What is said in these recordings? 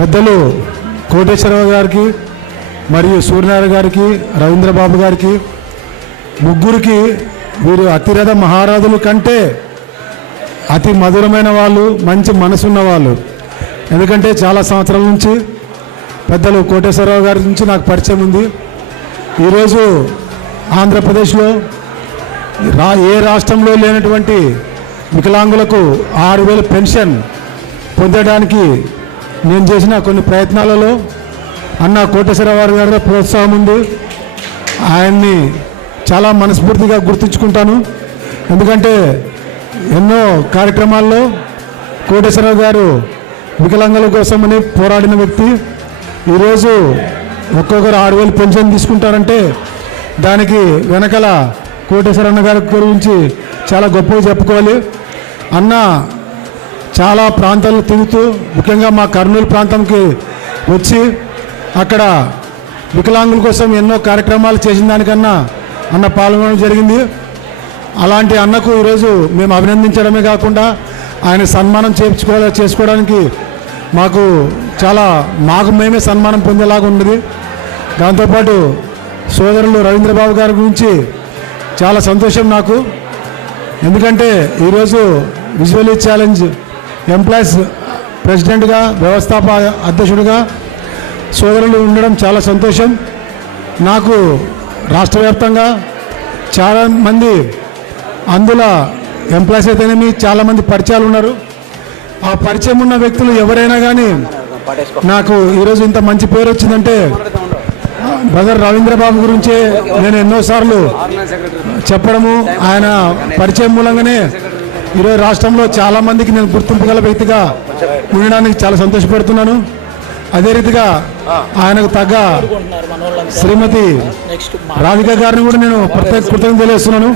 పెద్దలు కోటేశ్వరరావు గారికి మరియు సూర్యనారాయణ గారికి రవీంద్రబాబు గారికి ముగ్గురికి వీరు అతిరథ మహారాజుల కంటే అతి మధురమైన వాళ్ళు మంచి మనసున్న వాళ్ళు. ఎందుకంటే చాలా సంవత్సరాల నుంచి పెద్దలు కోటేశ్వరరావు గారి నుంచి నాకు పరిచయం ఉంది. ఈరోజు ఆంధ్రప్రదేశ్లో రా ఏ రాష్ట్రంలో లేనటువంటి వికలాంగులకు ఆరు వేల పెన్షన్ పొందడానికి నేను చేసిన కొన్ని ప్రయత్నాలలో అన్న కోటేశ్వరరావు గారి ప్రోత్సాహం ఉంది. ఆయన్ని చాలా మనస్ఫూర్తిగా గుర్తుంచుకుంటాను. ఎందుకంటే ఎన్నో కార్యక్రమాల్లో కోటేశ్వరరావు గారు వికలాంగుల కోసమని పోరాడిన వ్యక్తి. ఈరోజు ఒక్కొక్కరు ఆరు వేలు పెన్షన్ తీసుకుంటారంటే దానికి వెనకల కోటేశ్వరన్న గారి గురించి చాలా గొప్పగా చెప్పుకోవాలి. అన్న చాలా ప్రాంతాలు తిరుగుతూ ముఖ్యంగా మా కర్నూలు ప్రాంతంకి వచ్చి అక్కడ వికలాంగుల కోసం ఎన్నో కార్యక్రమాలు చేసిన దానికన్నా అన్న పాల్గొనడం జరిగింది. అలాంటి అన్నకు ఈరోజు మేము అభినందించడమే కాకుండా ఆయన సన్మానం చేయించుకోవాలి చేసుకోవడానికి మాకు చాలా మాకు మేమే సన్మానం పొందేలాగా ఉన్నది. దాంతోపాటు సోదరులు రవీంద్రబాబు గారి గురించి చాలా సంతోషం నాకు. ఎందుకంటే ఈరోజు విజువలీ ఛాలెంజ్ ఎంప్లాయీస్ ప్రెసిడెంట్గా వ్యవస్థాప అధ్యక్షుడిగా సోదరులు ఉండడం చాలా సంతోషం. నాకు రాష్ట్ర వ్యాప్తంగా చాలా మంది అందులో ఎంప్లాయీస్ అయితేనేమి చాలామంది పరిచయాలు ఉన్నారు. ఆ పరిచయం ఉన్న వ్యక్తులు ఎవరైనా కానీ నాకు ఈరోజు ఇంత మంచి పేరు వచ్చిందంటే బ్రదర్ రవీంద్రబాబు గురించే నేను ఎన్నోసార్లు చెప్పడము ఆయన పరిచయం మూలంగానే ఈరోజు రాష్ట్రంలో చాలా మందికి నేను గుర్తింపు గల వ్యక్తిగా ఉండడానికి చాలా సంతోషపడుతున్నాను. అదే రీతిగా ఆయనకు తగ్గ శ్రీమతి రాధిక గారిని కూడా నేను ప్రత్యేక కృతజ్ఞత తెలియజేస్తున్నాను.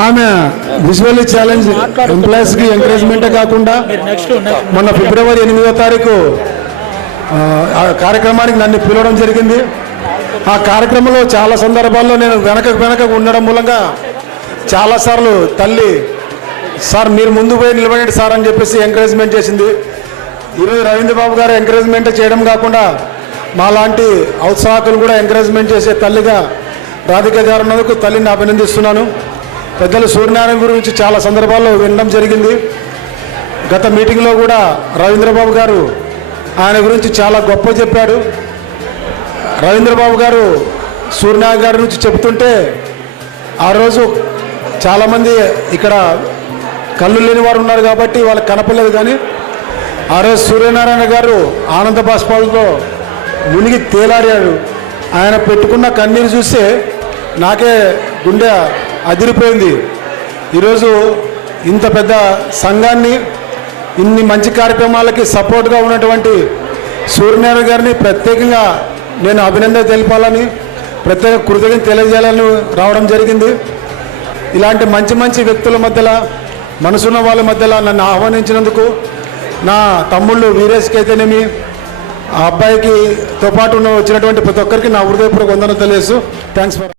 ఆమె విజువల్లీ ఛాలెంజ్ ఎంప్లాయీస్కి ఎంకరేజ్మెంట్ కాకుండా మొన్న ఫిబ్రవరి ఎనిమిదో తారీఖు ఆ, కార్యక్రమానికి నన్ను పిలవడం జరిగింది. ఆ కార్యక్రమంలో చాలా సందర్భాల్లో నేను వెనక వెనక ఉండడం మూలంగా చాలాసార్లు తల్లి సార్ మీరు ముందు పోయి నిలబడండి సార్ అని చెప్పేసి ఎంకరేజ్మెంట్ చేసింది. ఈరోజు రవీంద్ర బాబు గారు ఎంకరేజ్మెంట్ చేయడం కాకుండా మాలాంటి ఔత్సాహకులు కూడా ఎంకరేజ్మెంట్ చేసే తల్లిగా రాధిక గారు ఉన్నందుకు తల్లిని అభినందిస్తున్నాను. పెద్దలు సూర్యనారాయణ గురించి చాలా సందర్భాల్లో వినడం జరిగింది. గత మీటింగ్లో కూడా రవీంద్రబాబు గారు ఆయన గురించి చాలా గొప్ప చెప్పాడు. రవీంద్రబాబు గారు సూర్యనారాయణ గారి నుంచి చెప్తుంటే ఆ రోజు చాలామంది ఇక్కడ కళ్ళు లేని వారు ఉన్నారు కాబట్టి వాళ్ళకి కనపడలేదు కానీ ఆ రోజు సూర్యనారాయణ గారు ఆనంద బాష్పాలతో మునిగి తేలాడాడు ఆయన పెట్టుకున్న కన్నీరు చూస్తే నాకే గుండె అదిరిపోయింది. ఈరోజు ఇంత పెద్ద సంఘాన్ని ఇన్ని మంచి కార్యక్రమాలకి సపోర్ట్గా ఉన్నటువంటి సూర్యనారాయణ గారిని ప్రత్యేకంగా నేను అభినందన తెలిపాలని ప్రత్యేక కృతజ్ఞత తెలియజేయాలని రావడం జరిగింది. ఇలాంటి మంచి మంచి వ్యక్తుల మధ్యలో మనసున్న వాళ్ళ మధ్యలో నన్ను ఆహ్వానించినందుకు నా తమ్ముళ్ళు వీరేష్కి అయితేనేమి ఆ అబ్బాయికి తో పాటు ఉన్న వచ్చినటువంటి ప్రతి ఒక్కరికి నా హృదయపూర్వక వందన తెలియజేస్తూ థ్యాంక్స్ ఫర్